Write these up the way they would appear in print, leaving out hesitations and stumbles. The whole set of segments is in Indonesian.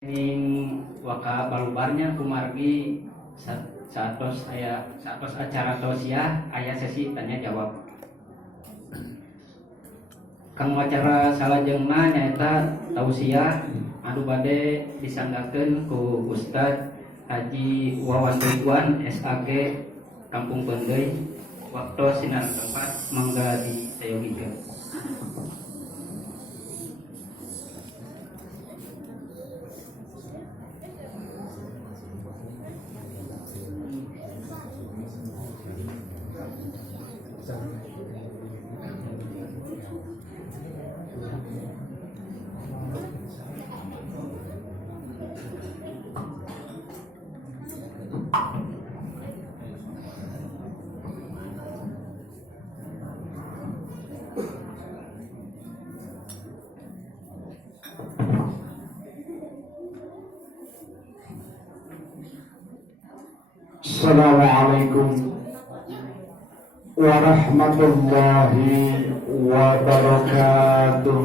ning waka balubarnya kumargi saatos acara tausiah aya sesi tanya jawab. Kang acara salajengna nyaeta tausiah anu bade disanggakeun ku Ustad Haji Wawan Ridwan SAG Kampung Pendey. Waktu sinar tempat mangga disayogikeun. Assalamualaikum warahmatullahi wabarakatuh.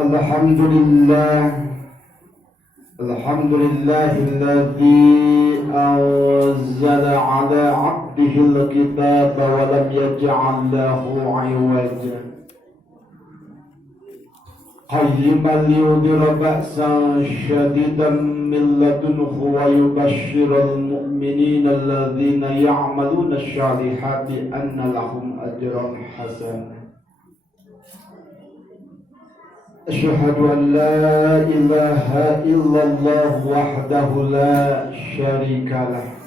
Alhamdulillahilladzi anzala ala 'abdihil kitaba wa lam yaj'al lahu 'iwaja qayyiman liyudhira ba'san syadidan min ladunhu wa yubashshiral mu'minina alladhina ya'maluna asy-syalihati anna lahum ajran hasanan. Asyhadu an la ilaha illallah wahdahu la syarikalah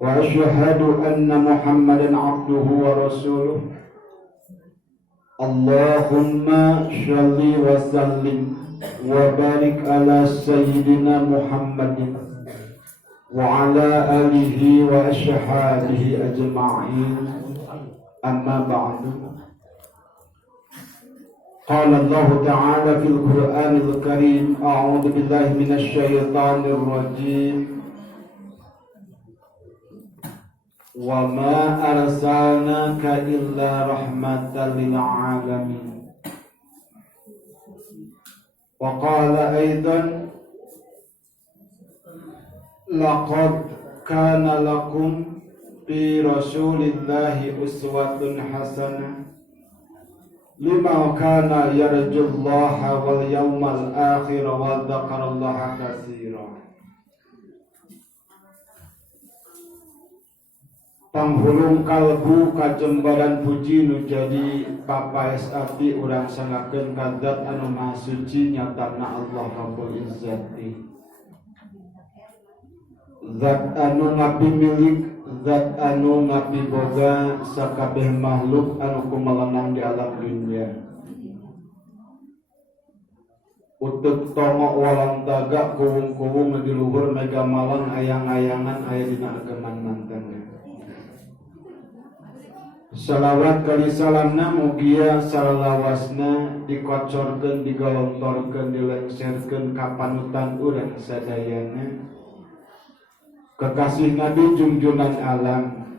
wa asyhadu anna Muhammadan 'abduhu wa rasuluh. Allahumma shalli wa sallim wa barik ala sayyidina Muhammadin wa ala alihi wa ashabihi ajma'in, amma ba'du. Qala Allah ta'ala fil Qur'anil Karim, a'udzu billahi minasy syaithanir rajim. Wa ma arsalnaka illa rahmatan lil alamin. Wa qala aidan laqad kana lakum fi rasulillahi uswatun hasanah liman kana yarjullaha wal yawmal akhir wa dzakarallaha katsiran. Panghulung kalbu kajembaran puji nu jadi papaes abdi urang sangakeun ka Zat anu maha suci nyatana Allah Rabbul Izzati, Zat anu ngapimilik, Zat anu ngapiboga sakabeh makhluk anu kumalenang di alam dunia. Utek tongok walang taga kuwung-kuwung di luhur mega malang ayang-ayangan aya dina ageman mantanna. Salawat kali salamna mugia salawasna dikocorkeun, digalontorkeun, dilengserkeun ka panutan urang sadayana kekasih Nabi junjunan alam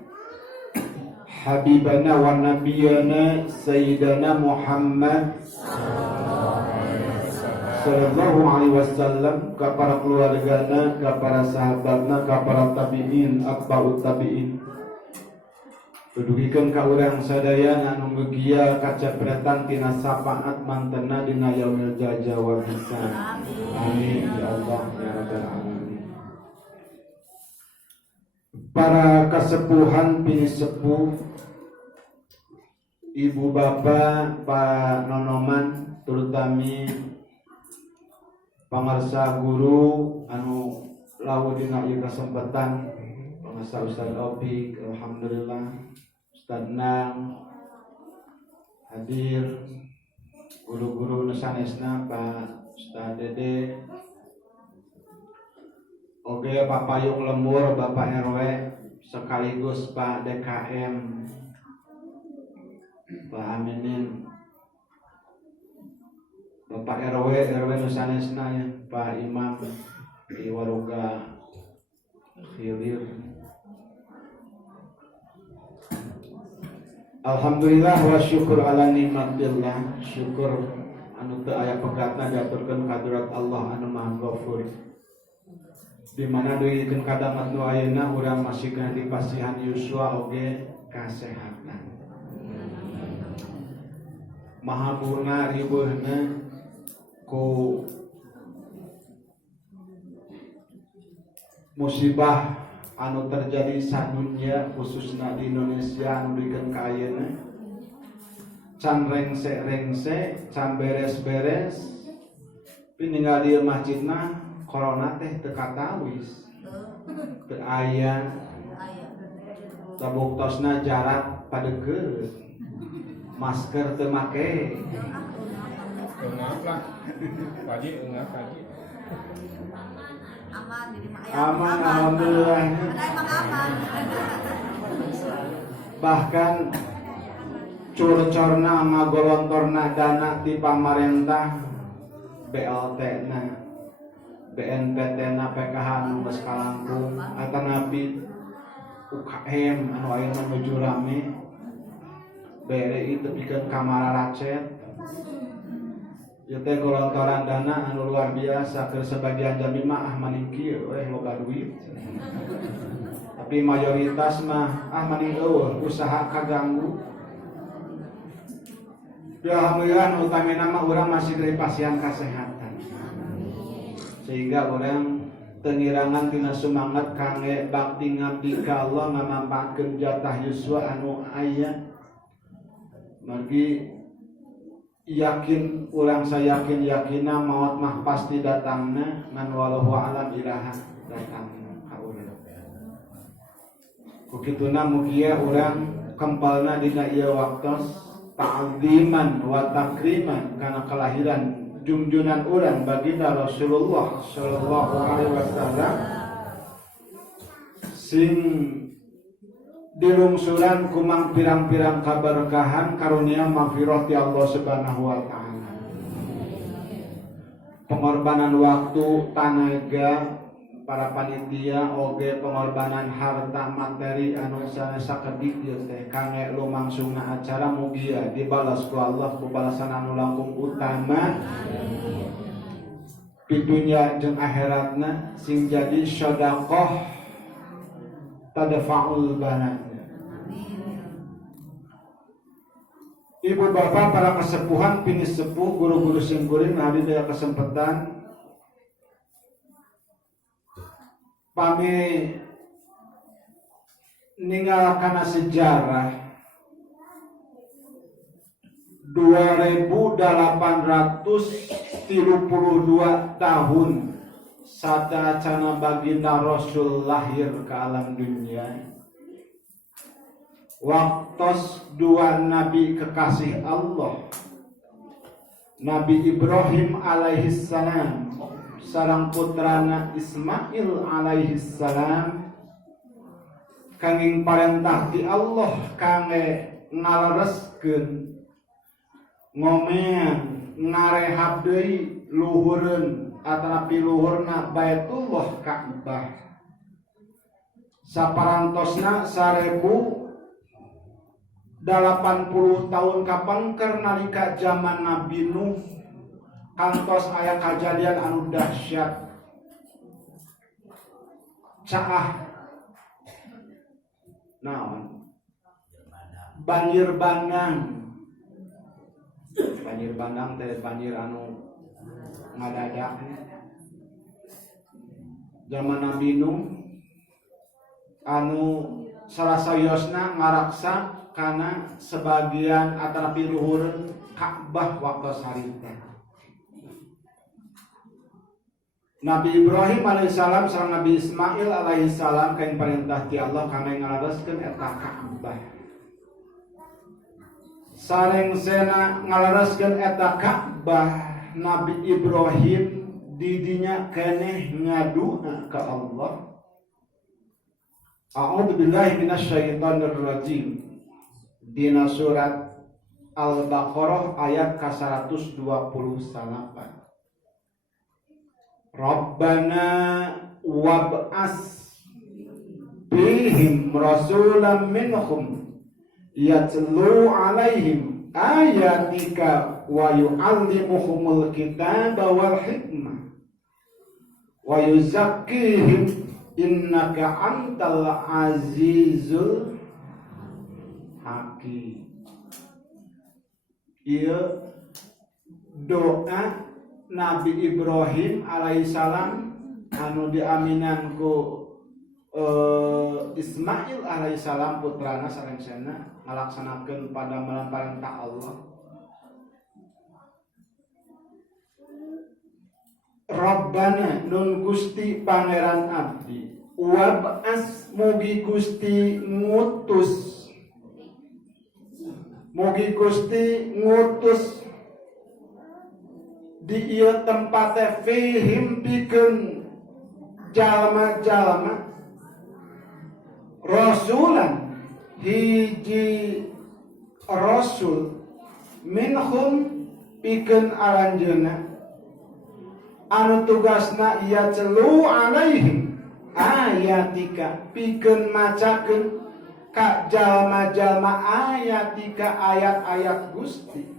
habibana wa nabiyana sayyidana Muhammad sallallahu alaihi wasallam, ka para keluargana, ka para sahabatna, ka para tabi'in, atba'ut tabi'in. Duduhikeun ka urang sadaya anu mugia kacapretan tina sapaat mantena dina yaumil jaza wal hisab. Amin ya Allah ya rabbal alamin. Para kasepuhan pinisepuh, ibu bapak, pak nonoman, terutami pangarsa guru anu lawu dina ieu kesempatan, pangarsa Ustaz Opik, alhamdulillah. Ustaz Nang hadir, guru-guru nusanesna Pak Ustaz Dede, oge Pak Payung Lembur, Bapak RW, sekaligus Pak DKM, Pak Aminin, Bapak RW nusanesna ya, Pak Imam di Waruga Khilir, Alhamdulillah wa syukur ala nikmatillah. Syukur anu teu aya pegatna diaturkeun ka hadrat Allah anu Maha Ghafur. Di mana duikeun kadamat nu ayeuna urang masih kena dipasihan yuswa oge kasehatan. Maha purna riweuhna ku musibah anu terjadi sadunya khususna di Indonesia anu dikeun ka ayeuna can rengse can beres-beres pininggal di masjidna corona teh teu katawis teu aya tabuktosna jarak padeukeut masker teu make Enggak lah, pagi enggak pagi. aman alhamdulillah. Bahkan curcorna ngagolontorna dana ti pamarentah BLT na BNPT na PKH anu geus kalangkung atanapi UKM anu ayeuna nuju rame BRI tepikeun kamar racet. Ieu teh golontoran dana anu luar biasa keur sebagian jami mah maning kieu loba duit. Tapi mayoritas mah maning eueuh usaha kaganggu. Alhamdulillah utamina mah urang masih dari pasien kesehatan. Sehingga urang teu ngirangan tina semangat kangge bakti ngabdi ka Allah ngamampakeun jatah yuswa anu aya. Margi yakin urang sayakin yakina maut mah pasti datangna ngan wallahu alam ilaha datangna ka urang. Kukituna mugia urang kempalna dina ieu waktos ta'ziman wa takriman kana kelahiran junjunan urang baginda Rasulullah sallallahu alaihi wasallam sing dilungsuran kumang pirang-pirang kaberkahan karunia maghfirah ti Allah Subhanahu wa taala. Pengorbanan waktu, tenaga para panitia oge pengorbanan harta materi anu sanes sakedik ieu teh kangge lumangsungna acara mugia dibalas ku Allah ku balasan anu langkung utama di dunya jeung akhiratna sing jadi sedekah tadfa'ul banat. Ibu bapak para kesepuhan pinis sepuh guru-guru singkuring hadir daya kesempatan pami ninggalkan sejarah 2832 tahun sadacana baginda Rasul lahir ke alam dunia. Waktos dua nabi kekasih Allah, Nabi Ibrahim alaihissalam sareng putrana Ismail alaihissalam kanging parentah ti Allah kangge ngalereskeun ngomean ngarehab deui luhureun atanapi luhurna Baitullah Ka'bah saparantosna 1080 tahun kapengker nalika zaman Nabi Nuh kantos aya kajadian anu dahsyat caah naon banjir bandang teh banjir anu ngadadak zaman Nabi Nuh anu sarasayosna ngaraksa karena sebagian atanapi luhur Ka'bah waktu sarita. Nabi Ibrahim alaihissalam sareng Nabi Ismail alaihissalam kain perintah ti Allah kangge ngalareskeun eta Ka'bah. Sareng sena ngalareskeun eta Ka'bah, Nabi Ibrahim didinya keneh ngadua ka Allah. A'udzubillahi minasyaitonir rajim. Dina surat Al-Baqarah ayat ke-128. Rabbana wab'as bihim rasulam minhum yatlu alaihim ayatika wa yu'allimuhumul kitaba wal hikmah wa yuzakkihim innaka antal azizul hakim. Ieu doa Nabi Ibrahim alaihissalam anu diaminan ku Ismail alaihissalam putrana sarengsena ngalaksanakeun pada perintah Allah. Rabbana nun Gusti pangeran abdi wab'as mugi Gusti ngutus di ieu tempat fihim pikeun jalma-jalma rasulan hiji rasul minhum pikeun aranjeunna anu tugasna yatlu alaihim ayatika pikeun macakeun ka jalma-jalma ayatika ayat-ayat Gusti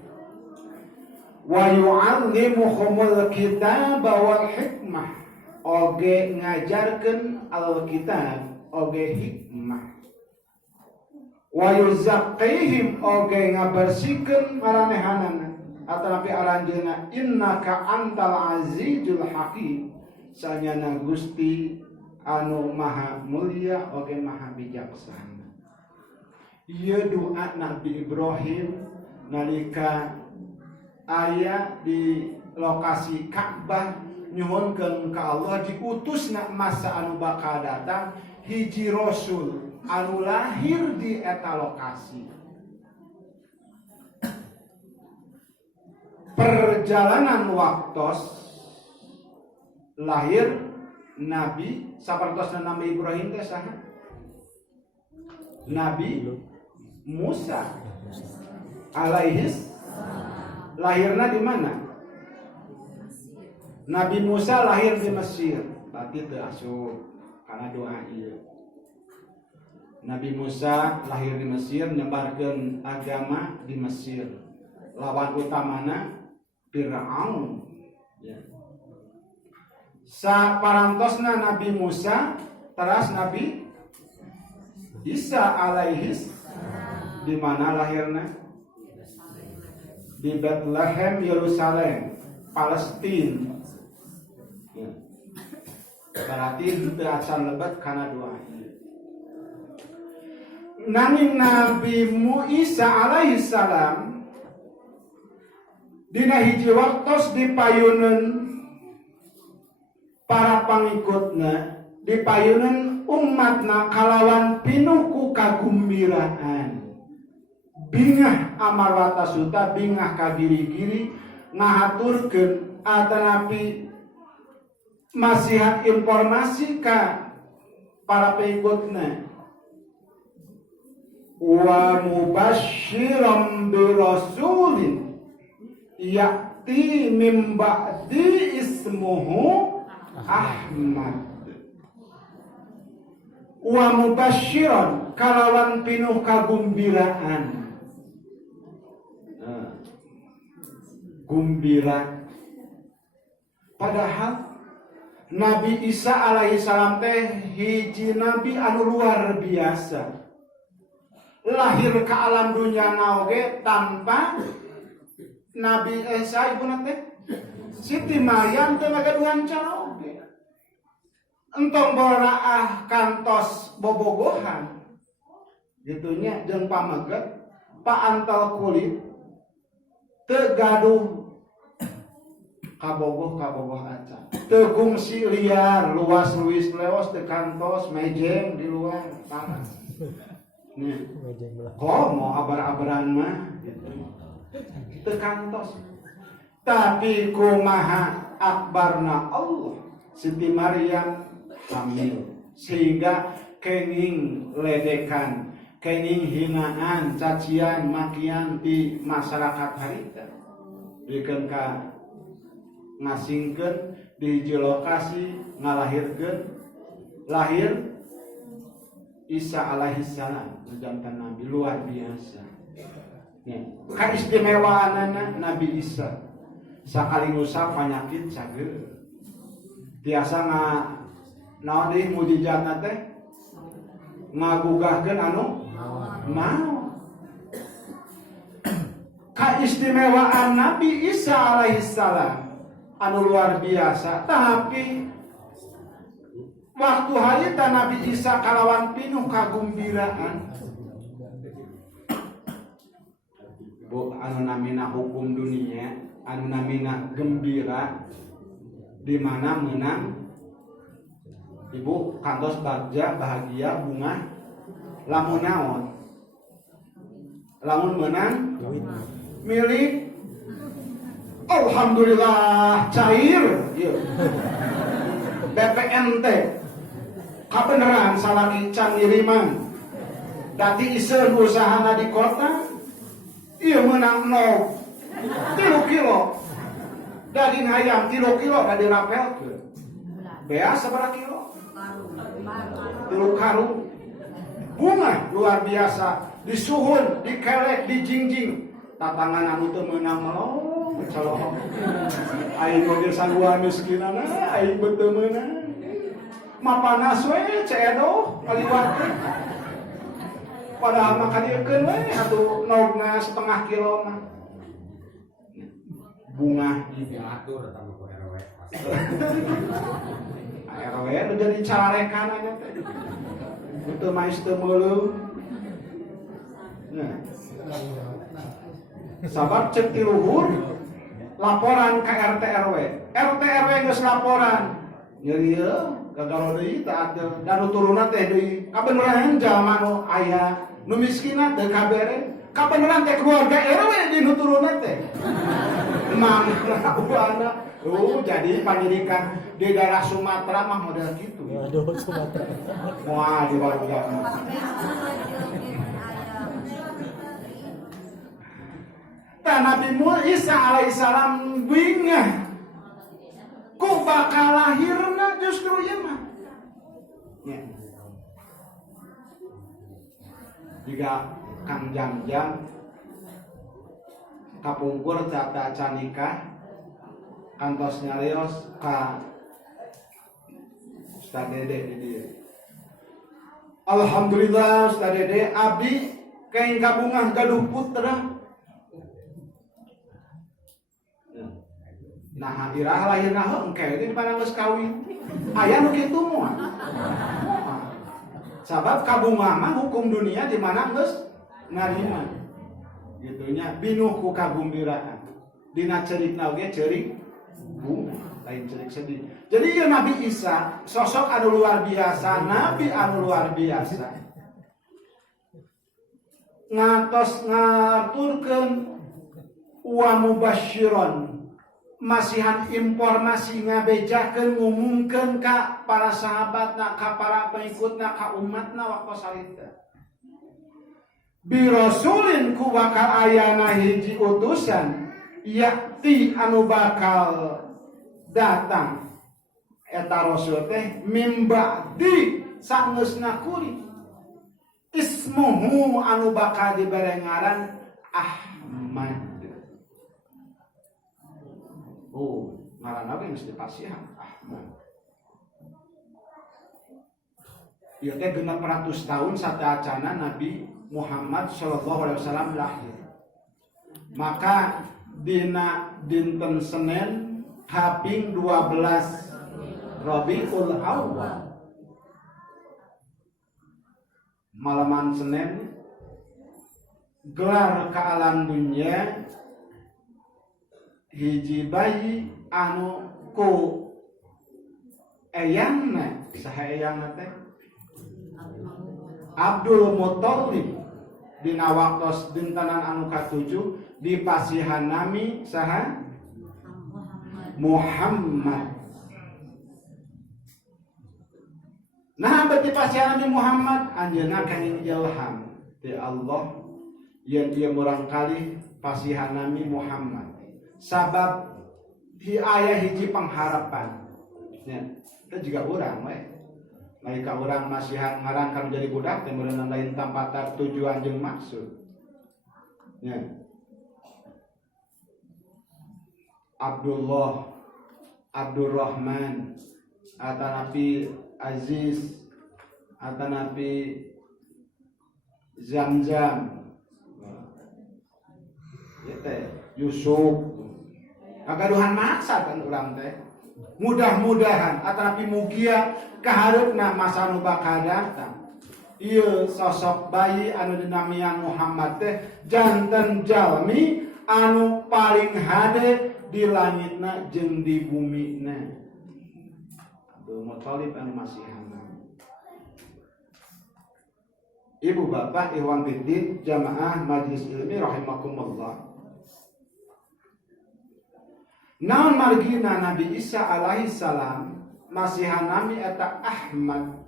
wa yu'allimuhumul kitaba wal hikmah oge ngajarkeun alkitab oge hikmah wa yuzakkihim oge ngabersihkeun maranehanana atanapi aranjeunna innaka antal azizul hakim sanyana Gusti anu maha mulia oge maha bijaksana. Ieu doa Nabi Ibrahim nalika aya di lokasi Ka'bah nyuhunkeun ka Allah diutusna masa anu bakal datang hiji rasul anu lahir di eta lokasi. Perjalanan waktos lahir Nabi sapertosna Nabi Ibrahim teh saha? Nabi Musa alaihis lahirna di mana? Nabi Musa lahir di Mesir. Berarti teu asup karena doa ieu. Nabi Musa lahir di Mesir nyebarkeun agama di Mesir. Lawan utamana Fir'aun. Ya. Saparantosna Nabi Musa teras Nabi Isa alaihis di mana lahirna? Di Bethlehem, Yerusalem, Palestina. Ya. Berarti itu asal lebat karena doa. Nanging Nabi Isa alaihissalam dina hiji waktos dipayuneun para pangikutna, dipayuneun umatna kalawan pinuh ku kagumbiraan. Bingah amarwata suta, bingah kagiri-giri ngahaturkeun atanapi masihat informasi ka para pengikutna. Wa mubasysyiran bi rasulin ya'ti min ba'di ismuhu Ahmad. Wa mubasysyiran kalawan pinuh kagumbiraan. Gumbira. Padahal Nabi Isa alaihissalam teh hiji nabi anu luar biasa. Lahir ke alam dunia oge tanpa Nabi Isa ibuna teh Siti Maryam teh magaduhan cara oge. Entong boraah kantos bobogohan. Gitunya jeung pameget paantal kulit teu gaduh kabogoh acan. Teu kungsi liar luas luis leos teu kantos mejeng di luar tanah. Nih, kok mau abar-abaran mah gitu. Teu kantos. Tapi kumaha akbarna Allah Siti Maryam hamil sehingga kenging ledekan, kenging hinaan, cacian, makian di masyarakat harita. Dikeun ka ngasingkeun di hiji lokasi ngalahirkeun lahir Isa alaihissalam jantan Nabi luar biasa. Ya. Kaistimewaan Nabi Isa sakali ngusap penyakit sageur. Tiasa naon deui mujizatna teh ngagugahkeun anu mau. Kaistimewaan Nabi Isa alaihissalam anu luar biasa, tapi waktu harita Nabi Isa kalawan pinuh kagumbiraan. Bu, anu namina hukum dunia, anu namina gembira, di mana menang ibu kantos bagja bahagia bunga lamun naon, lamun menang milik alhamdulillah cair, iya. BPNT kabeneran salaki can ngiriman dati iseun usahana di kota ieu meunang 3 kilo daging ayam 3 kilo da dirapelkeun bea sabaraha kilo 3 karung bunga luar biasa disuhun dikelek dijingjing tatangan anu teu meunang melong calok aing mobil sangguan miskinana aing beuteung meunang mapanas we ceedoh kaliwatkeun padahal makan diekeun we atuh nogna setengah kilo mah bunga diatur eta mah RW RW nu jadi calarekan anya teh beuteung mais teu meuleuh nah sabab cek ti luhur laporan ke RT RW geus laporan nyerieu gagaro deui teu ada dan turunna teh deui kabeneran jalma nu aya nu miskinna teu kabere kabeneran teh keluarga RW di nu turunna teh mangna uana jadi pendidikan di daerah Sumatera mah model gitu Aduh, Sumatera. wah di bawah Nabi Isa alaihissalam bingah ku bakal lahirna justru ieu mah ya. Jika Kang Jam-jam kapungkur cata canikah kantos nyarios ka Ustaz Dede di dieu. Alhamdulillah Ustaz Dede abdi kain kabungah gaduh putra. Nah, irah lahirna hengke di mana geus kawin. Aya nu kitu moal. Sabab kabungah mah hukum dunia di mana geus narima. Gitunya binuh ku kagumbiraan. Dina cerikna oge cerik bunga, lain cerik sedih. Jadi ya Nabi Isa sosok anu luar biasa, nabi anu luar biasa. Ngatos ngaturkeun wa mubasyiron masihan informasi ngabejakeun ngumumkeun ka para sahabatna ka para pengikutna ka umatna waktu salita bi rasulin ku bakal ayana hiji utusan yakti anu bakal datang eta rasul teh mimba di saeusna kuring ismuhu anu bakal dibere ngaran Ahmad. Oh, ngaran apa yang mesti pasihan Ahmad. Ieu teh 600 tahun sateacana Nabi Muhammad sallallahu alaihi wasallam lahir. Maka dina dinten Senin kaping 12 Rabiul Awal. Malaman Senin gelar ke alam dunia hiji bayi anu ku eyangna saha eyangna teh Abdul Muthalib dina waktos dintenan anu katujuh dipasihan nami saha Muhammad. Nah berarti pasihan Nabi Muhammad anjeunna kain ilham ti Allah yang dia murangkali pasihan Nabi Muhammad. Sabab di ayah hiji pengharapan. Ya, kita juga urang we. lain ka urang masihan ngaran kan jadi budak teh meureun lain tanpa tujuan jeung maksud. Ya. Abdullah, Abdurrahman, atanapi Aziz, atanapi Zamzam, ya teh Yusuf, kagaduhan maksa kan urang teh. Mudah-mudahan atanapi mugia kahareupna masa nu bakal datang. Ieu sosok bayi anu dinamian Muhammad teh janten jalmi anu paling hade di langitna jeung di bumina. Abdul Muthalib anu masih hana. Ibu bapak ikhwan fiddin jamaah majelis ilmi rahimakumullah. Naon margina Nabi Isa alaihi salam masihan nami eta Ahmad.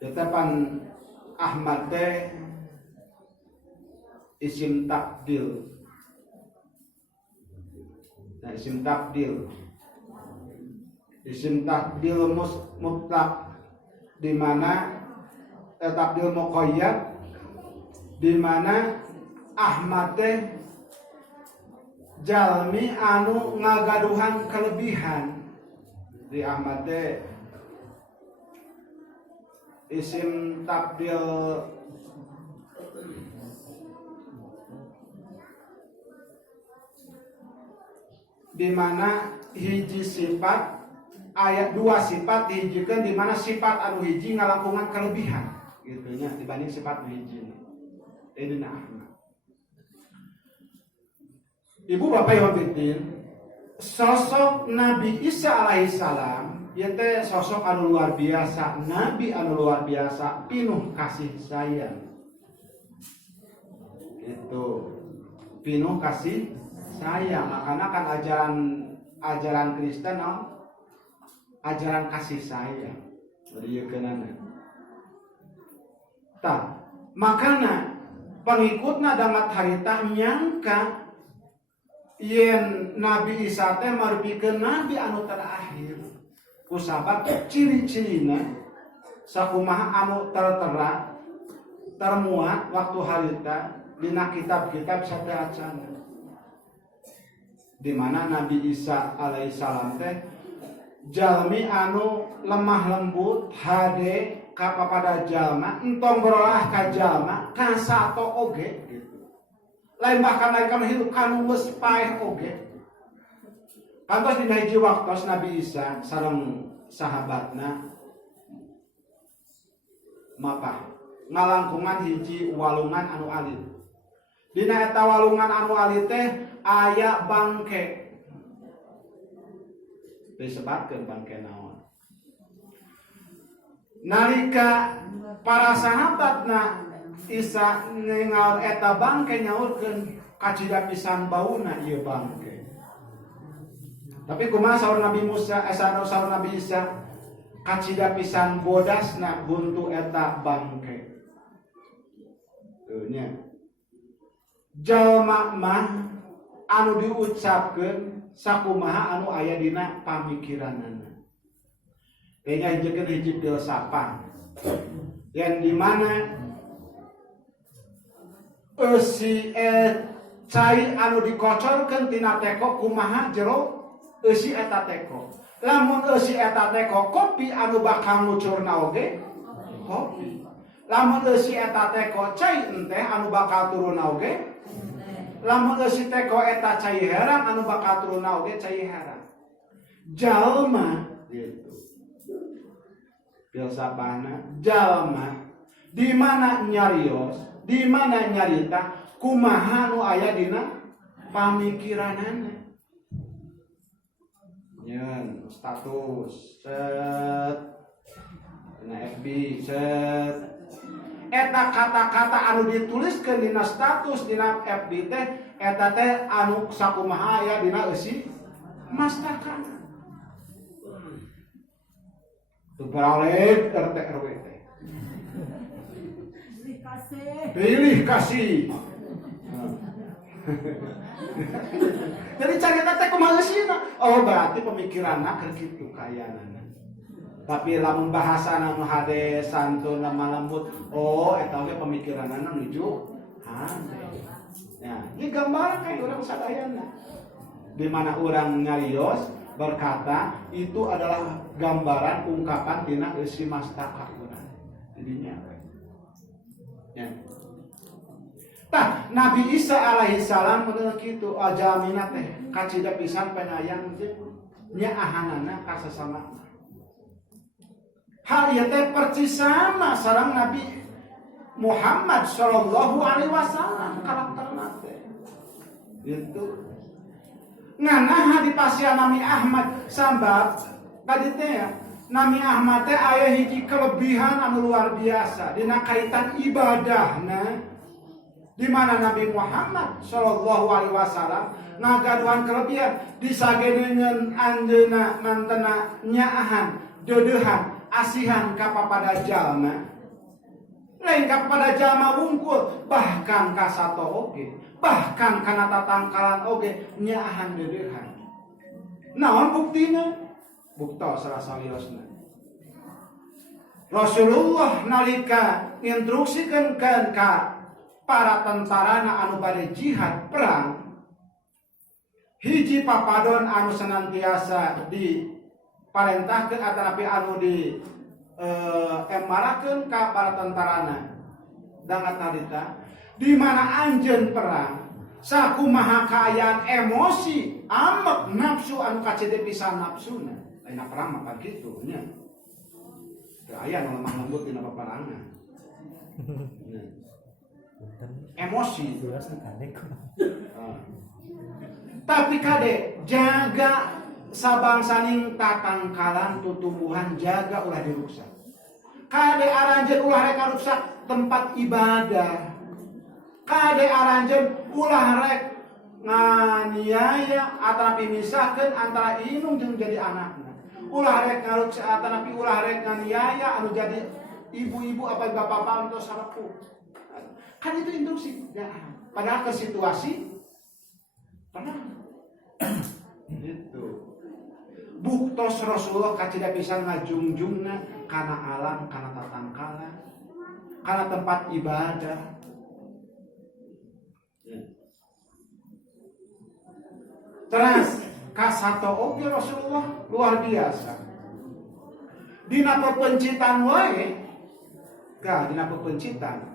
Tetapan Ahmad teh isim tabdil. Nah, isim tabdil mutlak di mana tabdil muqayyad di mana Ahmad teh jalmi anu ngagaduhan kelebihan. Di Ahmad teh isim tabdil di mana hiji sifat ayat dua sifat dihijikeun di mana sifat anu hiji ngalangkungan kelebihan gitu nya dibanding sifat anu hiji. Ini Ahmad. Ibu bapak ibu fiddin, sosok Nabi Isa alaihissalam ieu teh sosok anu luar biasa, nabi anu luar biasa, pinuh kasih sayang. Itu pinuh kasih sayang, makanya kan ajaran Kristen ajaran kasih sayang. Jadi kenana. Tah, makana pengikutna damat harita nyangka yen Nabi Isa teh marupikeun nabi anu terakhir. Kusabab ciri-cirina sakumaha anu tertera termuat waktu harita dina kitab-kitab saderacana. Di mana Nabi Isa alaihissalam teh jalmi anu lemah lembut hade kapada jalma entong berolah ka jalma ka sato oge gitu. Lain bahkan lain kana hidup kanu geus paeh oge. Kantos dina hiji waktos Nabi Isa sareng sahabatna mapah ngalangkungan hiji walungan anu alit. Dina eta walungan anu alit teh aya bangke. Disebutkeun bangke naon. Nalika para sahabatna Isa ningal eta bangke nyaurkeun kacida pisan bauna ieu bangke. Tapi kumaha saur Nabi Musa saur Nabi Isa kacida pisan bodasna buntu eta bangke. Teu nya. Jalma mah anu diucapkeun sakumaha anu aya dina pamikiranana. Kayaknya hijikeun hiji filsafat. Yang di mana eusi cai anu dikocorkeun tina teko kumaha jero eusi eta teko. Lamun eusi eta teko kopi anu bakal ngucurna oge kopi. Lamun eusi eta teko cai enteh anu bakal turunna oge. Lamun eusi teko eta cai herang anu bakal turunna oge cai herang. Jalma gitu. Filsafana jalma di mana nyarios, di mana nyarita kumaha nu aya dina pamikiranana. Nyeun status set dina FB set eta kata-kata anu dituliskeun dina status dina FB teh eta teh anu sakumaha aya dina eusi mastakana. Tu beralih RT RW teh. Pilih kasih. Jadi carita teh kumaha eusina? Oh berarti pemikiranna keur kitu kayanana. Tapi lamun bahasa nu hade santun lemah lembut, oh eta ge pemikiranna nuju hade. Ya, ieu gambaran kayak urang sadayana. Di mana urang nyarios berkata itu adalah gambaran ungkapan tina isi mastaka urang. Jadinya ya. Tah Nabi Isa alaihi salam bener kitu ajamina teh kacida pisan penyayang nya ahanana ka sesama. Hal ieu teh percis sama sareng Nabi Muhammad sallallahu alaihi wasallam karakterna teh. Gitu. Nganaha di pasien Nami Ahmad sambat tadi teh Nami Ahmad teh aya hiji kelebihan anu luar biasa dina kaitan ibadahna. Di mana Nabi Muhammad sallallahu alaihi wasallam ngagaduhan kelebihan disagedeungeun anjeunna mantena nyaahan deudehan asihan ka papada jalma lain ka papada jalma wungkul bahkan ka sato oge bahkan kana tatangkalan oge nyaahan deudehan naon buktina buktos rasaliosna Rasulullah nalika instruksikeun ka para tentarana anu bade jihad perang hiji papadon anu senantiasa di parentahkeun atanapi anu di emarakeun ka para tentarana dangat harita di mana anjeun perang sakumaha kaayaan emosi amek nafsu anu kacede pisan nafsuna lain perang mah kitu nya teu aya nu lemah lembut dina peperangan emosi tapi kade jaga sabangsaning tatangkalan tutumbuhan jaga ulah dirusak kade aranjeun ulah rek rusak tempat ibadah kade aranjeun ulah rek nganiaya atau pimisahkeun antara indung jeung jadi anakna ulah rek ngarusak atanapi ulah rek nganiaya anu jadi ibu-ibu apa bapak-bapak anu sarepuh kan itu induksi ya. Padahal ke situasi pernah itu buktos Rasulullah kacida pisan ngajungjungna kana alam kana tatangkala kana tempat ibadah ya. Terus kasato oge Rasulullah luar biasa dina pepencitan wae ka dina pepencitan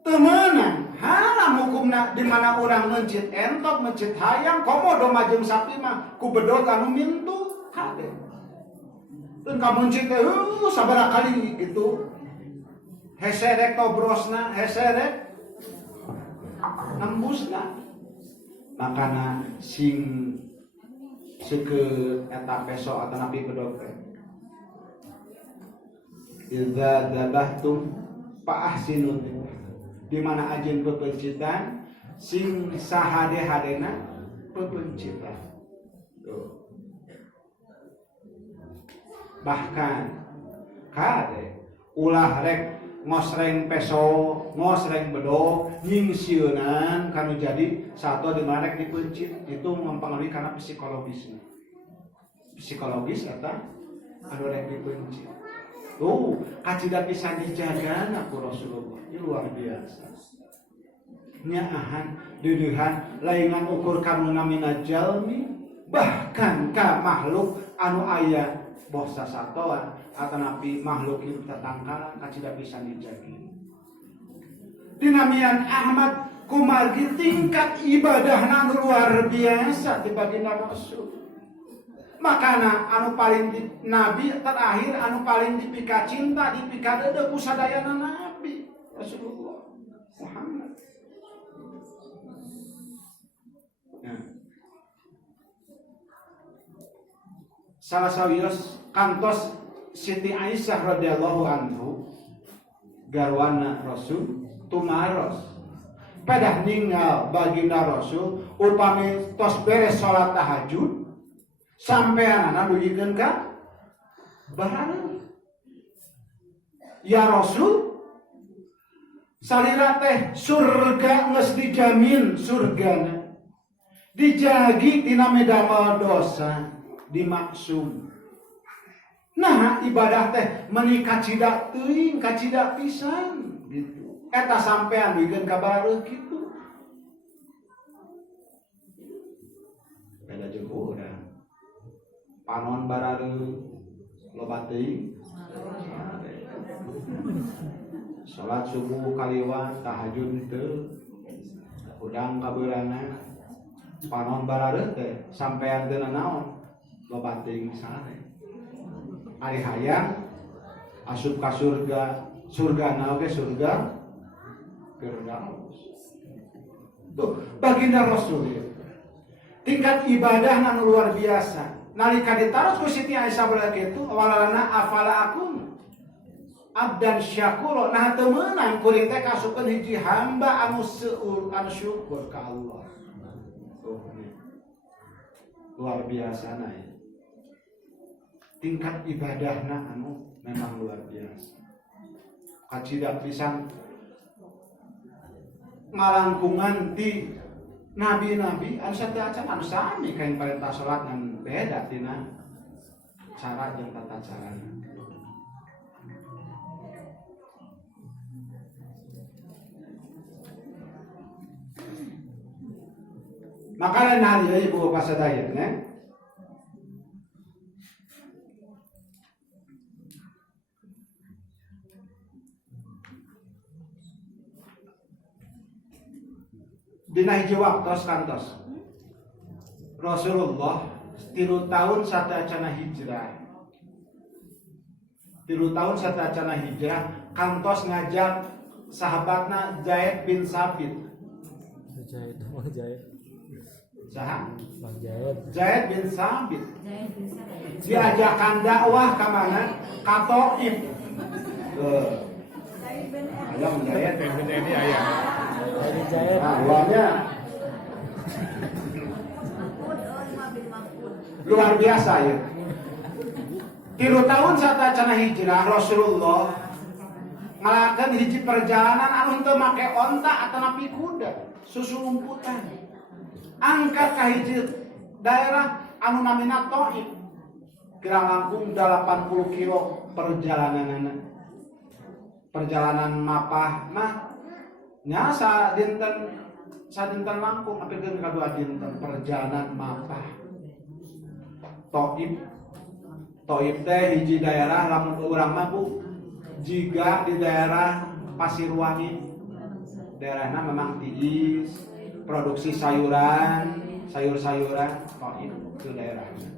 temenan haram hukumna di mana orang mencit entok mencit hayang komodo majeng sapi mah ku bedog anu mintu kade teu ka mencit teh sabaraha kali gitu heserek tobrosna heserek nembusna makana sing seukeut eta peso atau napi bedog teh idza dzabahtum fa ahsinu di mana ajeun pepencitan sing sahade-hadena pepencitan. Tuh. Bahkan kade ulah rek ngosreng peso, ngosreng bedog, nyingsieunan kanu jadi satu di mana rek dipencit itu mempengaruhi karena psikologisnya. Psikologis eta anu rek dipencit. Tuh, kacida pisan dijagana ku Rasulullah. Ini luar biasa. Nyaahan, deudehan, laingan ukur kanu namina jalmi, bahkan ka makhluk anu aya bosa satoan atanapi makhluk hidup tatangkalan kacida pisan dijagi. Dinamian Ahmad kumargi tingkat ibadahna luar biasa di baginda Rasul. Makana anu paling di Nabi terakhir anu paling dipika cinta dipika deudeuh ku sadayana Nabi Rasulullah Muhammad. Nah. Salah sawios kantos Siti Aisyah radhiyallahu anhu garwana Rasul tumaros padah ninggal baginda Rasul upami tos beres salat tahajud sampean anak dugikeun ka barana ya Rasul salira teh surga geus dijamin surgana dijagi tina medamel dosa dimaksum Nah ibadah teh menikah cidak teuing kacidak pisan gitu. Eta sampean bikin kabareuh gitu. Beda jeung urang. Panon barareuh loba teuing. Salat subuh kaliwan tahajud teu. Udang kabeurana panon barareuh teh sampean teu naon loba teuing sare. Ari hayang asup ka surga, surgana oge surga Firdaus. Tuh, baginda Rasul ya. Tingkat ibadah nan luar biasa. Nalika ditaruh ku Siti Aisyah bala kitu, awalana afala akun abdan syakura. Nah teu meunang kuring teh kasukeun hiji hamba anu seueur anu syukur ka Allah. Tuh, luar biasa na ya. Tingkat ibadahna anu memang luar biasa. Kacidak pisan ngalangkungan ti nabi-nabi anu satea acan anu sami kain parentah salat ngan beda tina cara jeung tata carana. Maka lain hal ieu ibu bapak sadaya ne. Dina hiji waktos kantos Rasulullah 3 tahun sateacana hijrah. 3 tahun sateacana hijrah kantos ngajak sahabatna Zaid bin Sabit. Saha? Zaid bin Sabit. Diajakan dakwah ka mana? Ka Thaif. Ayam Zaid ini ayam. Luarnya luar biasa ya. 3 tahun sateacana hijrah Rasulullah ngalakeun hiji perjalanan anu teu make onta ataupun kuda, susulumputan. Angkat ka hiji daerah anu namina Thaif. Kira langkung 80 kilo perjalananana. Perjalanan mapah mah nya sadinten langkung apikeun kadua dinten perjalanan mapah. Thaif teh hiji daerah lamun urang mah Bu jiga di daerah Pasirwangi. Daerahna memang tiis, produksi sayuran, sayur-sayuran Thaif itu daerahnya.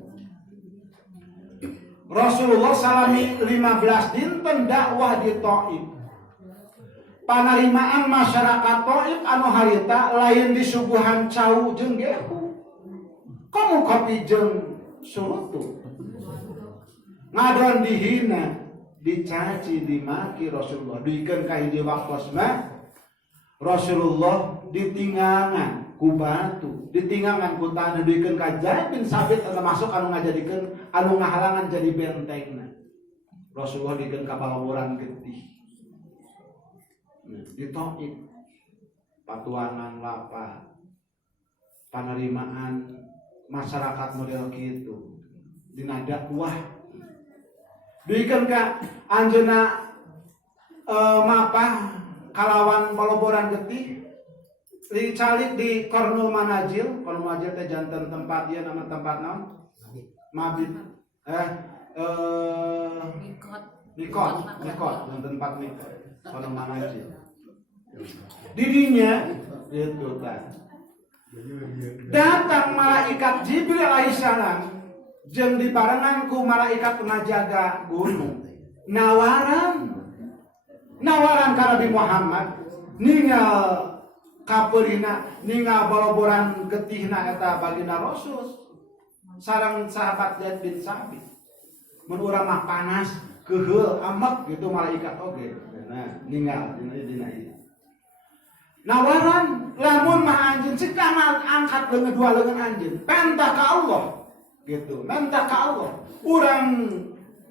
Rasulullah salami 15 dinten dakwah di Thaif. Panerimaan masyarakat Thaif anu harita lain disuguhan cau jeung gehu. Komo kopi jeung surutu. Ngadon dihina, dicaci, dimaki Rasulullah. Dikeun ka hiji waktos mah Rasulullah ditinggangan ku batu, ditinggangan ku tanah, dikeun ka Zaid bin Sabit termasuk anu ngajadikeun anu ngahalangan jadi bentengna. Rasulullah dikeun ka balaburan getih. Di Thaif patuanan lapa panerimaan masyarakat model kitu dina dakwah dikeun ka anjeunna mapah kalawan balaburan getih dicalik di Kornul Manajil. Kornul Manajil teh janten tempat dia nama tempat naon? Mabit Mikot dan tempat Mikot. Kornul Manajil. Didinya itu kan. Datang malaikat Jibril alaihissalam jeung dibarengan ku malaikat penjaga gunung. Nawaran ka Nabi Muhammad ninggal kapeurina ninggal balaboran getihna eta baginda Rasul sareng sahabat Zaid bin Sabit. Mun urang mah panas keheul amek gitu malaikat oge. Nah, ninggal dina ieu. Nawaran lamun mah anjeun sekanal angkat leungeun dua leungeun anjeun pentah ka Allah gitu, mentah ka Allah. Urang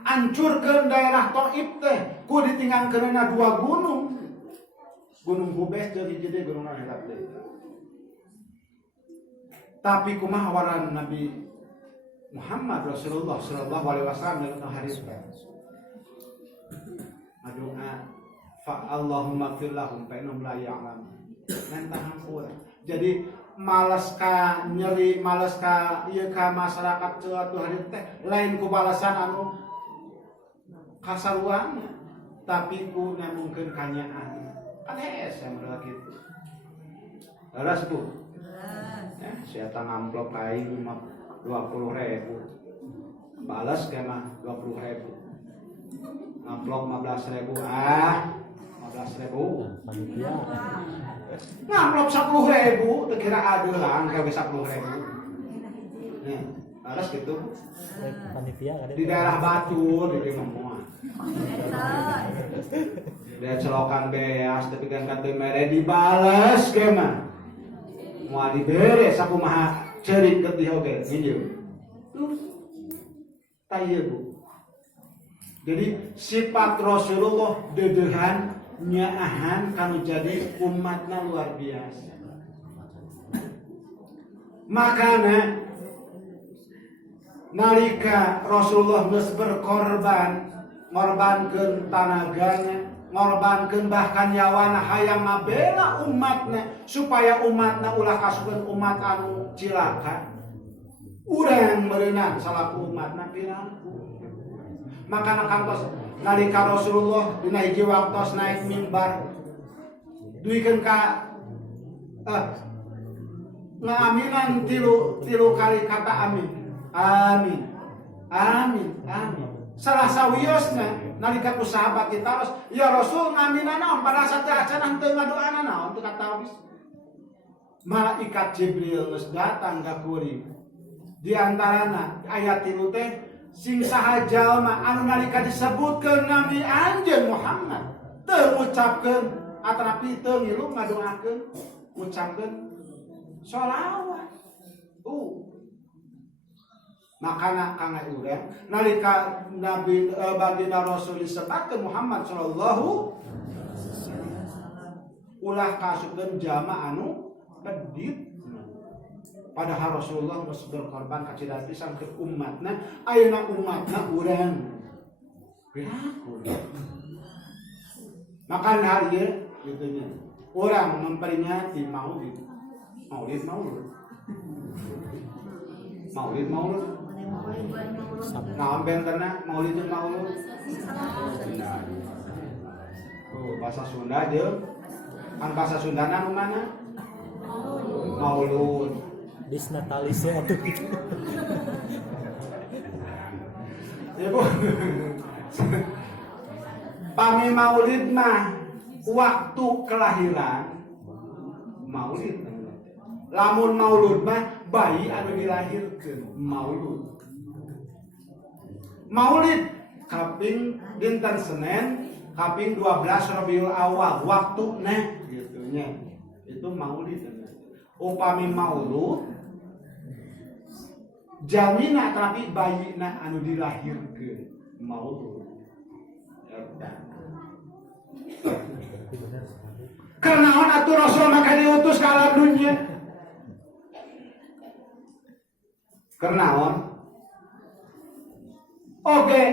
ancurkeun daerah Thaif teh ku ditinggalkeunna dua gunung. Gunung Hubes jeung hiji deui gunung eta teh. Tapi kumaha waran Nabi Muhammad Rasulullah sallallahu alaihi wasallam dalam harita adoa fa Allahumma fir lahum fa innahum la ya'lamun nanta hampura. Jadi malas ka nyeri, malas ka ieu ka masyarakat suatu hari teh lain ku balasan anu kasaruan tapi ku nyamungkeun kanyaan. Kan hese mereka kitu. Leres Bu. Ya, sia tang amplop aing 20.000. Balas ke mah 20.000. Amplop 15.000. 15.000. Panitia. Ngamplop 10.000, teu kira adeulang gawe 10.000. Nih, balas gitu. Panitia ada. Di daerah Batur di semua. Dia celokan beas tapi kan kata mere dibales ge mah. Moal dibere sakumaha ceurik ke dieu oge nginjeu. Taya Bu. Jadi sifat Rasulullah dedehan nyaahan kanu jadi umatna luar biasa. Makanya nalika Rasulullah geus berkorban, ngorbankeun tanagana, ngorbankeun bahkan nyawana hayang ngabela umatna supaya umatna ulah kasukeun umat anu cilaka. Urang meunang salaku umatna pirantu. Makana kantos nalika Rasulullah dina hiji waktos naik mimbar duikeun ka ngaminan tilu kali kata amin. Amin. Amin. Amin. Salah sawiosna nalika ku sahabat ditaros, ya Rasul ngaminan naon pada saat acan teu ngadoana naon teu kata habis. Malaikat Jibril geus datang ka kuring. Di antarana ayat 3 teh sing saha jalma anu nalika disebutkeun nami anjeun Muhammad teu ngucapkeun atrapi teu ngilu ngadoakeun ngucapkeun sholawat. Makana kangge urang nalika Nabi baginda Rasul disebutkeun Muhammad sallallahu ulah kasukeun jalma anu pedit. Padahal Rasulullah geus berkorban kacidak pisan ke umatna, ayeuna umatna urang. Pirakun. Maka hari ieu kitu nya. Urang memperingati Maulid. Maulid. Naon benterna Maulid jeung Maulud? Bahasa Sunda jeung kan bahasa Sundana nu mana? Maulud. Disnatalis atuh. Ya Bu. Pami Maulid mah waktu kelahiran Maulid. Lamun Maulud mah bayi anu dilahirkeun Maulud. Maulid kaping dinten Senin kaping 12 Rabiul Awal waktuna gitu nya. Itu Maulid. Upami Maulud jamina tapi bayina anu dilahirkeun Maulud. Karena on atuh Rasul maka diutus ke alam dunia. Karena on oke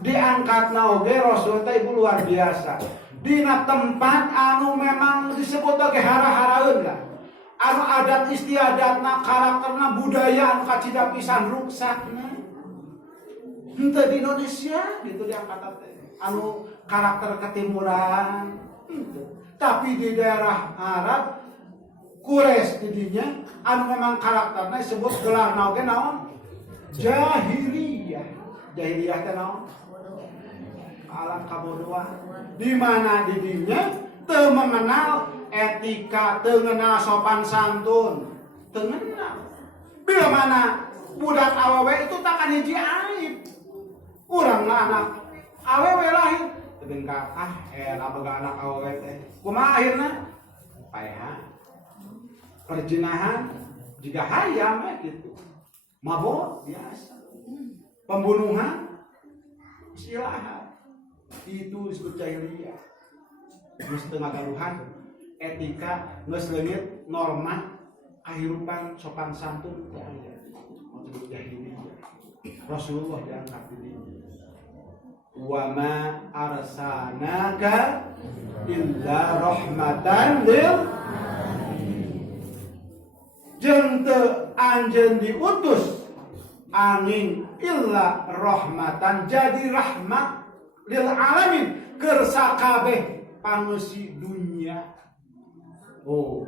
diangkatna oge Rasul teh ibu luar biasa. Dina tempat anu memang disebut oge hara-haraeun lah. Anu adat istiadatna karakterna budaya anu kacida pisan ruksakna. Henteu di Indonesia gitu diangkat teh. Anu karakter ketimuran. Tapi di daerah Arab Quraisy didinya anu memang karakterna disebut gelarna oge naon? Jahiliyah. Jahiliyah teh naon? Alam kabodohan. Di mana didinya teu mengenal etika, teu mengenal sopan santun, teu mengenal. Bila mana budak awewe itu takkan hiji aib. Urang anak awewe lahir tebengkak boga anak awewe teh. Kumaha akhirna? Paeha. Perjinahan juga hayam gitu. Mabok biasa. Pembunuhan silahan. Itu disebut jahiliyah. Geus teu ngagaluhan etika, geus leungit norma kahirupan sopan santun teh aya. disebut jahiliyah. Rasulullah diangkat di sini. Wa ma arsalnaka illa rahmatan lil jeung teu anjeun diutus angin illa rahmatan jadi rahmat lil alamin keur sakabeh pangeusi dunya. Oh,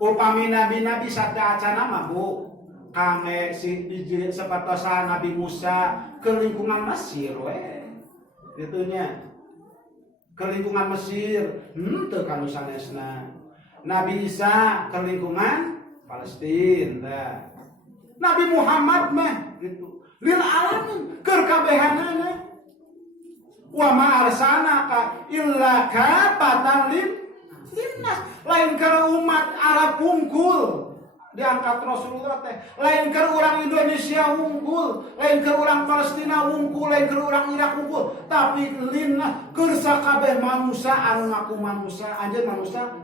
upami nabi-nabi sadacana mah Bu, kame si sepatosan Nabi Musa ke lingkungan Mesir we. Itunya ke lingkungan Mesir, teu kanu sanesna. Nabi Isa ke lingkungan Palestina. Nabi Muhammad mah gitu. Lil alamin keur kabehanana. Wa ma arsalnaka illa kafatan linnas. Lain keur umat Arab unggul diangkat Rasulullah teh. Lain keur urang Indonesia unggul, lain keur urang Palestina unggul, lain keur urang Irak unggul, tapi linnas keur sakabeh manusia anu ngaku manusia, anjeun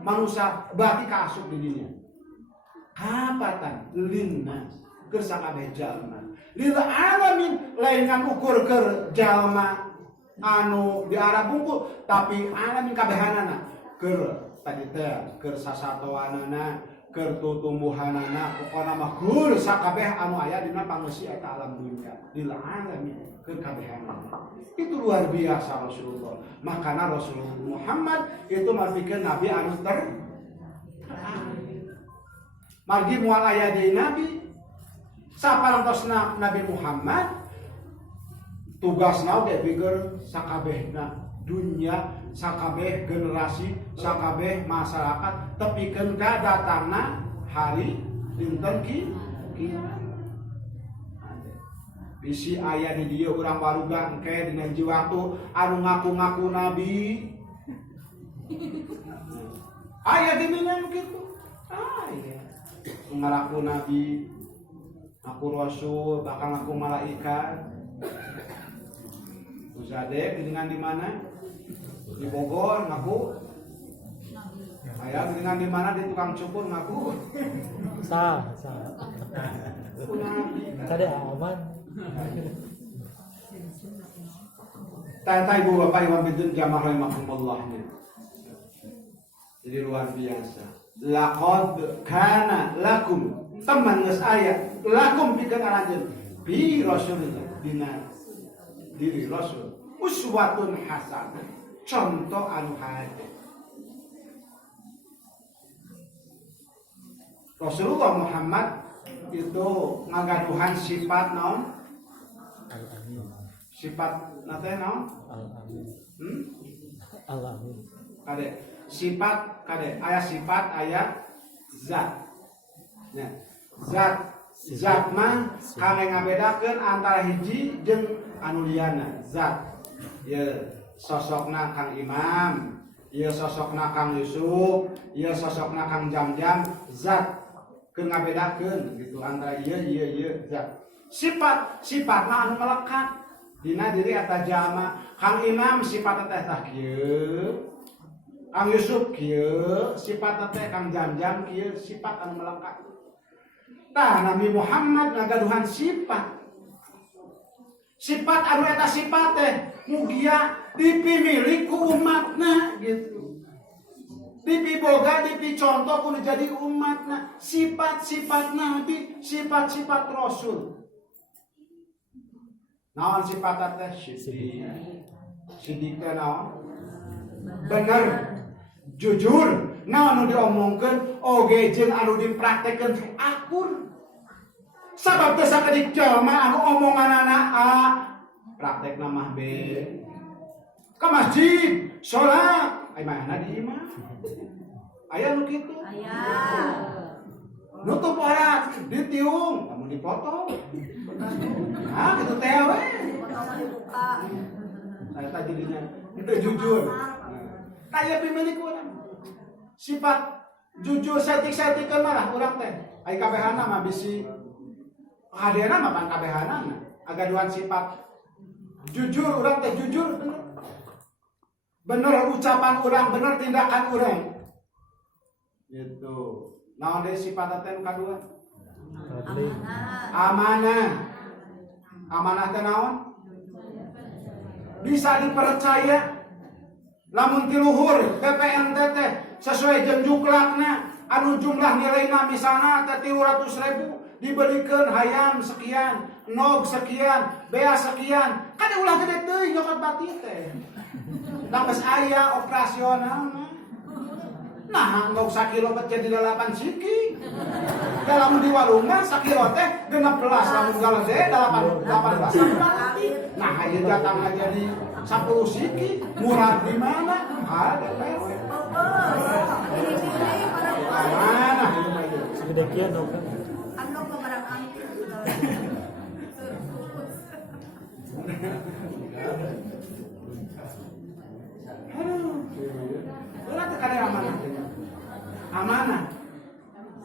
manusia berarti kaasup di dinya. Kapatan linnas keur sakabeh jalma. Lil alamin lain ngan ukur keur jalma anu di Arab unggul, tapi alamin kabehanana keur tadi teh keur sasatoanana, keur tutumbuhanana, pokona mah keur sakabeh anu aya dina pangeusi eta alam dunya. Lil alamin keur kabehanana. Itu luar biasa Rasulullah. Makana Rasulullah Muhammad itu mapikeun nabi anu margi moal aya deui nabi. Saparantosna Nabi Muhammad tugasna oge pikeun sakabehna dunya, sakabeh generasi, sakabeh masyarakat tepikeun ka datangna hari dinten kiamat. Bisi aya di dieu urang baruga engke dina hiji waktu anu ngaku-ngaku nabi. Aya di mana kitu? Aya. Ngaraku nabi, aku rasul, bahkan aku malaikat. Uzade dengan di mana? Di Bogor ngaku. Aya dengan di mana di tukang cukur ngaku. Sah. Kade aman. Tanya ibu bapak imam bidun jamaah rahimakumullah. Jadi luar biasa. Laqad kana lakum teman geus aya lakum pikeun aranjeun bi rasulillah dina diri rasul uswatun hasanah contoh anu hade. Rasulullah Muhammad itu ngagaduhan sifat naon? Sifat nate naon? Al-amin. Kade sifat kade aya sifat aya zat. Nah, zat mah kame ngabedakeun antara hiji jeung anu liana. Zat ieu sosokna Kang Imam, ieu sosokna Kang Yusuf, ieu sosokna Kang Jamjam, zat keur ngabedakeun gitu antara ieu zat. Sifatna anu melekat dina diri eta jalma. Kang Imam sifat teh tah kieu, Kang Yusuf kieu, sifat teh Kang Jamjam kieu, sifat anu melekat. Tah Nabi Muhammad ngagaduhan sifat. Sifat anu eta sifat teh mugia dipimilih ku umatna gitu. Dipiboga, dipicontoh kudu jadi umatna. Sifat-sifat Nabi, sifat-sifat Rasul. Naon sifat teh sidik. Sidik teh naon? Bener, jujur. Naon anu diomongkeun oge jeung anu dipraktekeun akur. Sabab teh sakedik jalma anu omonganana A, praktekna mah B. Ka masjid, salat, ai mana di imam. Aya nu kitu? Aya. Nutup aurat, ditiung, kamu dipoto. Ah, kitu teh we. Saya tadi dinya, itu jujur. Kaya pemilik urang. Sifat jujur setik-setikeun mah urang teh. Ai kabehana mah bisi hadirna mah pan kabehana. Agaduhan sifat jujur urang teh jujur bener. Bener ucapan urang, bener tindakan urang. Gitu. Naon deui sifat teh nu kadua? Modeling. Amanah. Amanah teh naon? Bisa dipercaya. Lamun ti luhur BPNT teh sesuai jeung juklakna anu jumlah nilainya misalnya teh 300.000 dibelikeun hayam sekian, nog sekian, bea sekian, kan ulah gede teuing nyokot bati teh. Da geus aya operasional mah. Nah, nog sakilo jadi 8 siki. Dalam di warung mah sakilo teh 16 lamun galede 18. Nah, aja datang aja di 10 siki, murah di mana? Ada lewe. Mana? Segede kian dong kan. Ano ko barang angkin. Aduh. Ulah teh kada amanah. Amanah.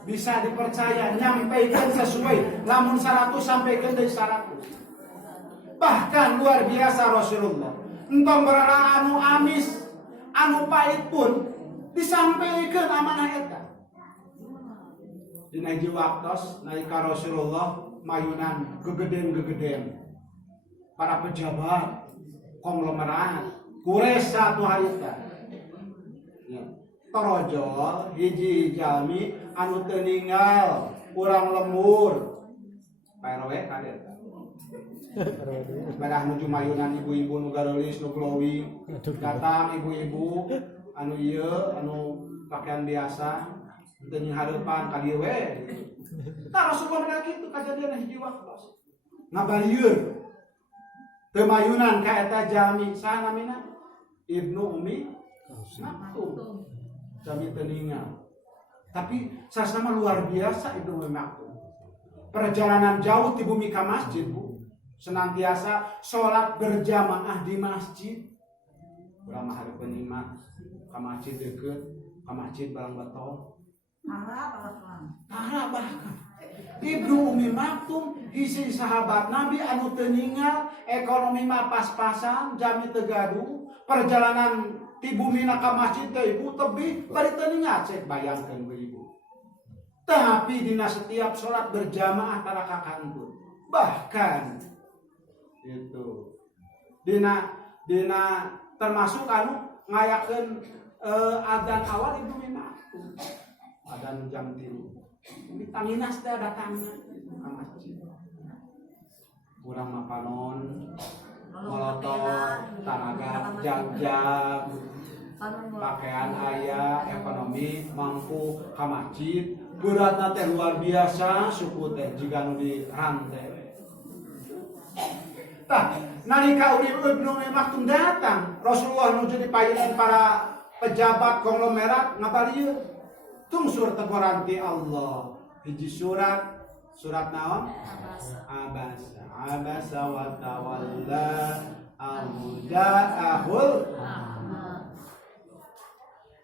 Bisa dipercaya, nyampaikan sesuai. Lamun 100 sampaikan dari 100. Bahkan luar biasa Rasulullah. Entong berana anu amis, anu pahit pun disampaikan amanah eta. Dina hiji waktos nalika Rasulullah mayunan gegeden para pejabat konglomerat Quraisy satu harita. Ya. Torojol hiji jalmi anu teu ninggal urang lembur. PRW kadet. Badah nuju mayunan ibu-ibu nu garulis nu glowing. Datang ibu-ibu anu ieu anu pakaian biasa teu nying hareupan ka dieu we. Tah Rasulullah mena kitu kajadian hiji waktu. Ngabalieur. Teu mayunan ka eta jalmi saha namina? Ibnu Ummi Maktum. Jalmi teu ninggal. Tapi sasana luar biasa Ibnu Ummi Maktum. Perjalanan jauh di bumi ka masjid, Bu. Senantiasa sholat berjamaah di masjid. Urang mah hareupeun imah ka masjid deukeut, ka masjid barang beton. Parah bahkan. Ibnu Ummi Maktum hiji sahabat Nabi anu teu ninggal, ekonomi mah pas-pasan, jami teu gaduh, perjalanan ti bumina ka masjid teh ibu tebih bari teu ninggal cek bayangkeun ku ibu. Tapi dina setiap sholat berjamaah tara kakantur. Bahkan itu dina termasuk anu ngayakeun adzan awal Ibnu Ummi Maktum. Adzan jam 3. Ditanginas teh datangna ka masjid. Urang mah panon molotov, tanaga jag-jag, pakaian aya, ekonomi mampu ka masjid. Beratna teh luar biasa, suku teh jiga nu dirantai. Tah, nalika Ibnu Ummi Maktum datang, Rasulullah nuju dipayun para pejabat konglomerat ngabalieur. Tungsur teguran ti Allah. Hiji surat naon? Abasa wa tawalla amuda'ahul.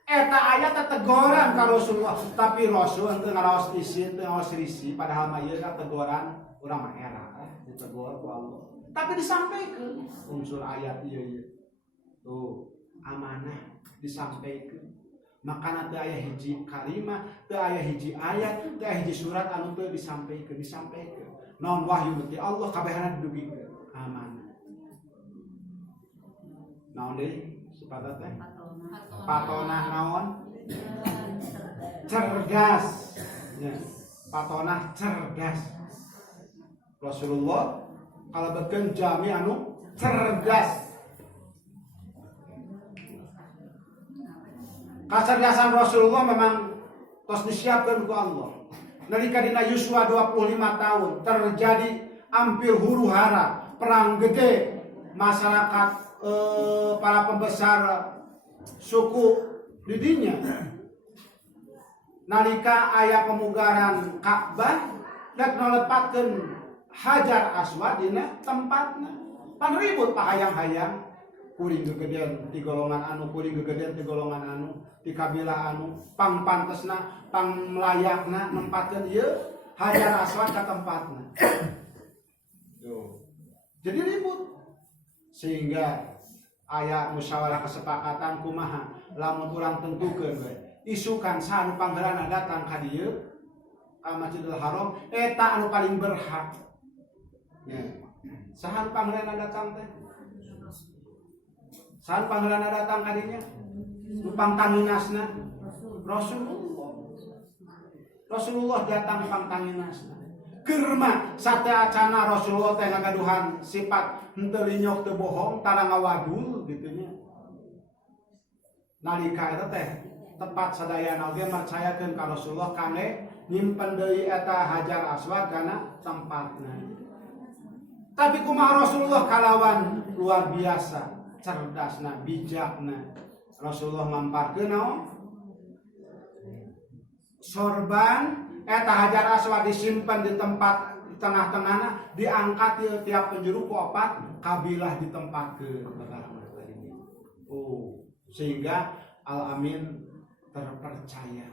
Eta ayat teguran ka Rasulullah, tapi Rasul teu ngaraos isin, teu ngaraos risi, padahal mah ieu teguran urang mah era ditegur ku Allah. Tapi disampaikan unsur ayat ieu. Tuh, amanah disampaikan. Makana teu aya hiji kalimat, teu aya hiji ayat, teu aya hiji surat anu teu disampaikan. Naon wahyu ti Allah kabehana didugikeun amanah. Naon deui sifat teh? Patonah naon? Cerdas. Ya, patonah cerdas. Rasulullah kalau beken jami anu cerdas. Kecerdasan Rasulullah memang tos disiapkan ku Allah. Nalika dina Yuswa 25 tahun terjadi hampir huru-hara, perang gede, masyarakat para pembesar suku didinya. Nalika aya pemugaran Ka'bah dak nolepatkeun Hajar Aswad dina tempatna. Pan ribut pahayang-hayang kuring gegedean ti golongan anu, kuring gegedean ti golongan anu, ti kabilah anu, pang pantesna, pang layakna nempatkeun ieu Hajar Aswad ka tempatna. Tuh. Jadi ribut. Sehingga aya musyawarah kesepakatan kumaha lamun urang tentukeun we isukan saha nu panggeulana datang ka dieu Masjidil Haram eta anu paling berhak. Ya. Sahan pangeulana datang teh? Sahan pangeulana datang kadinya? Nupang tanginasna Rasulullah datang nupang tanginasna. Germa sate acana Rasulullah teh ngagaduhan sifat henteu linyok teu bohong tara ngawadul gitu nya. Nalika eta teh tepat sadayana oge percayakeun ka Rasulullah kangge nyimpen deui eta Hajar Aswad kana tempatna. Tapi kumaha Rasulullah kalawan luar biasa cerdasna, bijakna. Rasulullah mamparkeun naon? Sorban eta Hajar Aswad disimpan di tempat di tengah-tengahna, diangkat di tiap penjuru ku opat kabilah ditempatkeun. Oh, sehingga Al-Amin terpercaya.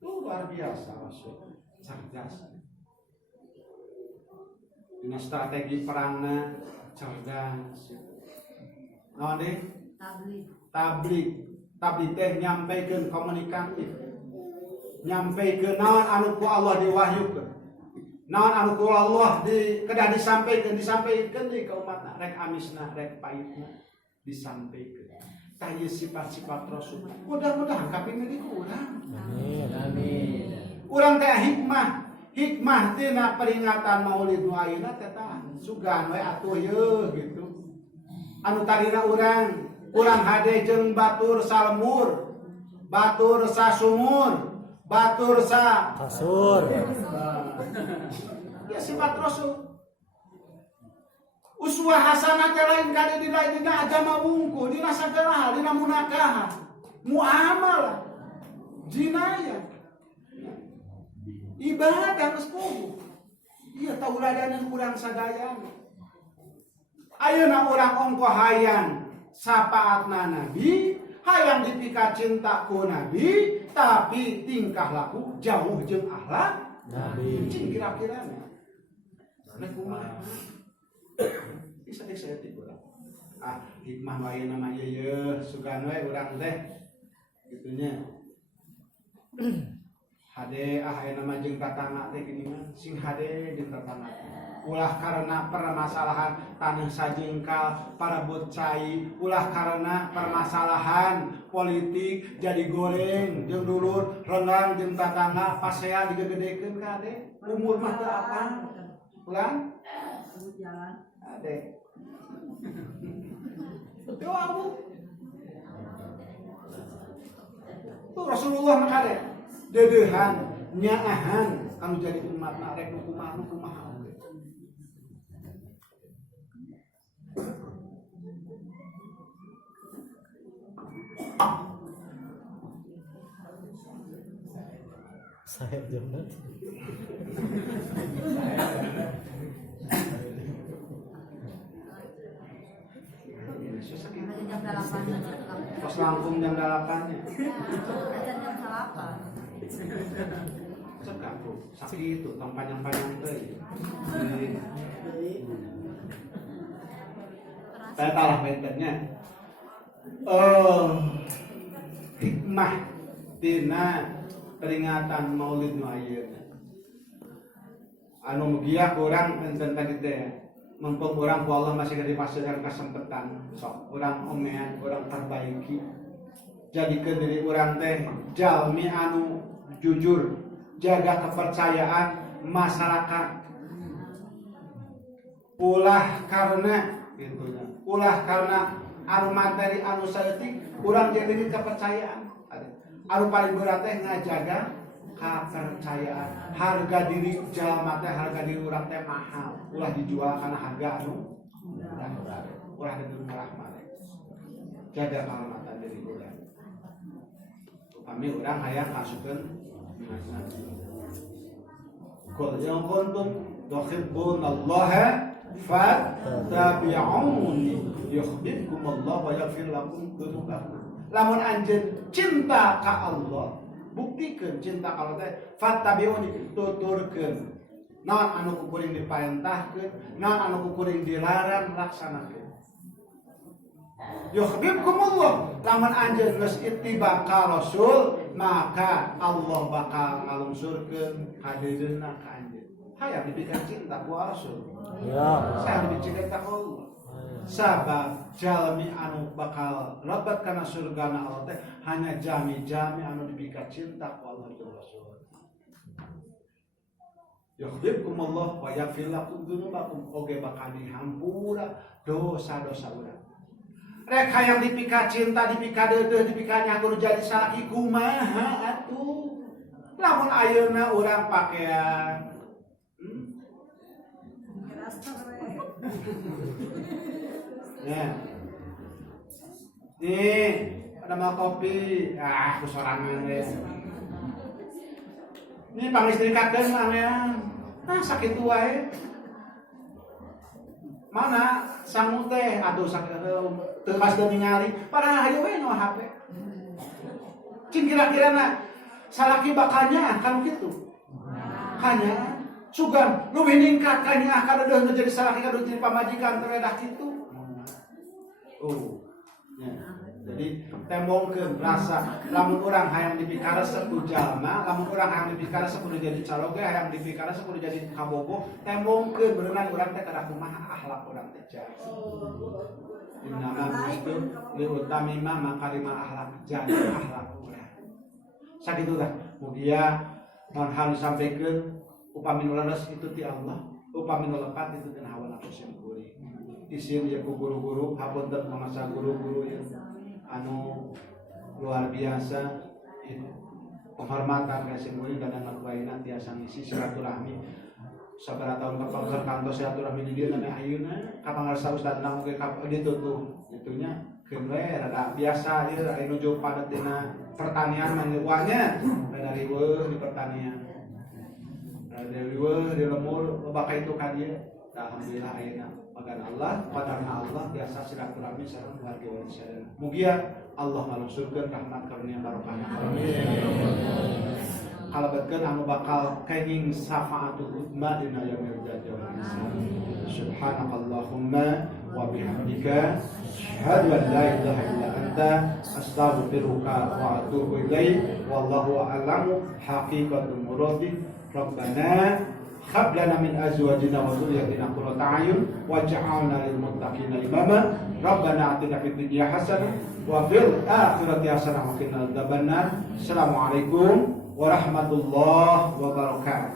Luar biasa Rasul, cerdas. Dina strategi perangna cerdas. Naon deui? Tabligh teh nyampaikan komunikatif. Nyampaikan naon anu ku Allah diwahyukeun. Naon anu ku Allah kedah disampaikan deui ka umatna rek amisna rek pahitna disampaikan. Tah ieu sifat-sifat Rasul. Mudah-mudahan kaping di urang. Amin. Urang teh hikmah tina peringatan Maulid nu ayeuna teh tah sugan we atuh yeuh gitu. Anu tarina urang hade jeung batur salmur, batur sasumur, batur sa Kasur. ya sifat Rasul. Uswah hasanah teh lain kali dina agama wungkul, dina sagala hal, dina munakaha, muamalah, jinayah, ibadah geus kudu. Ieu tauladanan urang sadayana. Ayeuna urang ongko hayang sapaatna Nabi, hayang dipika cinta ku Nabi, tapi tingkah laku jauh jeung akhlak Nabi. cing kira-kira nek kumaha bisa disetik urang. Hikmah wae nama ieu sugan we urang teh gitunya. Hade aya nama jeung tatangga teh gini mah sing hade jeung tatangga. Ulah karena permasalahan tanah sajengkal parabot cai, ulah karena permasalahan politik jadi goreng jeung dulur renggang jeung tatangga pasea digedekeun ka ade umur mah teu apa ulang ade teu abu tuh Rasulullah mah ade dedehan nyaahan kanu jadi umatna rek nu kumaha Saya jangan. Pas langkung jam 8-nya. Cekak tuh, sakit tuh, tong panjang-panjang teh. Saya kalah metodenya. Hikmah tina peringatan Maulid nu ayeuna. Anu mugia kurang enten tadi teh mumpung urang ku Allah masih dipaseukeun kesempatan sok urang omean urang perbaiki. Jadikeun diri urang teh jalmi anu jujur, jaga kepercayaan masyarakat. Ulah karena gitunya. Ulah karena anu materi anu saeutik urang jadi kepercayaan. Anu paling berat teh ngajaga kepercayaan. Harga diri jalma teh harga diri urang teh mahal. Ulah dijual karena harga anu murah. Ulah murah mah. Jaga kehormatan diri urang. Upami urang hayang kasukeun qul in kuntum tuhibbunallaha fattabi'uni yuhibbukumullah wa yaghfir lakum dzunubakum. Lamun anjeun cinta ka Allah, buktikeun cinta ka Allah teh fattabi'uni, tuturkeun. Naon anu kuring diparentahkeun, naon anu kuring dilarang laksanakeun. Yuhibbukumullah, lamun anjeun geus ittiba ka Rasul, maka Allah bakal ngalungsurkeun kadeuna ka anjeun. Hayang dipikeun cinta ku Rasul. Ya. Saya lebih cinta ku Allah. Sabab jalmi anu bakal lebat kana surgana Allah teh hanya jami-jami anu dipikeun cinta ku Allah jeung Rasul. Yuhibbukumullah wa yaghfir lakum dzunubakum, oge bakal dihampura dosa-dosa urang. Rek hayang dipika cinta, dipika deudeuh, dipika nyakur jadi salaki kumaha atuh. Lamun ayeuna urang pakean ya. Nih, ada mau kopi. Ah, kusorangan deh. Ini pangistri kakeun mah ya. Ah, sakit wae. Mana sangu teh atuh sakit teu kasih ningali. Padahal hayu we nyawa HP. Cing kira-kirana salaki bakalnya kan kitu. Hanya sugan lu ningkat ka nya ka deudeuh jadi salaki ka jadi pamajikan teredah kitu. Oh. Ya. Jadi tembongkeun rasa lamun urang hayang dipikara seku jalma, lamun urang hayang dipikara seku jadi caloge, hayang dipikara seku jadi kabogo, tembongkeun beunang urang teh kada kumaha akhlak urang teh jae. Innama muslim li utami ma makarima akhlak jadi akhlak urang. Sakitu tah mugia mun hal sampikeun upami nu leres itu ti Allah, upami nu lepat itu ti hawa nafsu sendiri. Isin ya ku guru-guru hapunten mangsa guru-guru ya anu luar biasa penghormatan kasih mulia dan anak baina tiasa ngisi silaturahmi sabaraha tahun kapangker kantos silaturahmi di dieu namanya ayeuna kapangarsa ustad nang ge ditu tuh itunya keun we rada biasa ieu aya nuju padet dina pertanian mangeuanya dari weuh di pertanian dari weuh di lemur loba ka itu ka dieu alhamdulillah ayeuna pagan Allah, padarna Allah biasa silaturahmi sareng keluarga warisana. Mugia Allah ngalungsurkeun rahmat karunia barokahna. Amin. Kalebetkeun anu bakal kenging syafaatul uzma dina yaumil jazaa. Subhanakallahumma wa bihamdika asyhadu an la ilaha illa anta astaghfiruka wa atubu ilaik. Wallahu a'lamu haqiqatul muradi. Rabbana hab lana min azwajina wa dhurriyyatina qurrata a'yun waj'alna lil muttaqina imama. Rabbana atina fid dunya hasanah wa fil akhirati hasanah wa qina adzabannar. Assalamualaikum warahmatullahi wabarakatuh.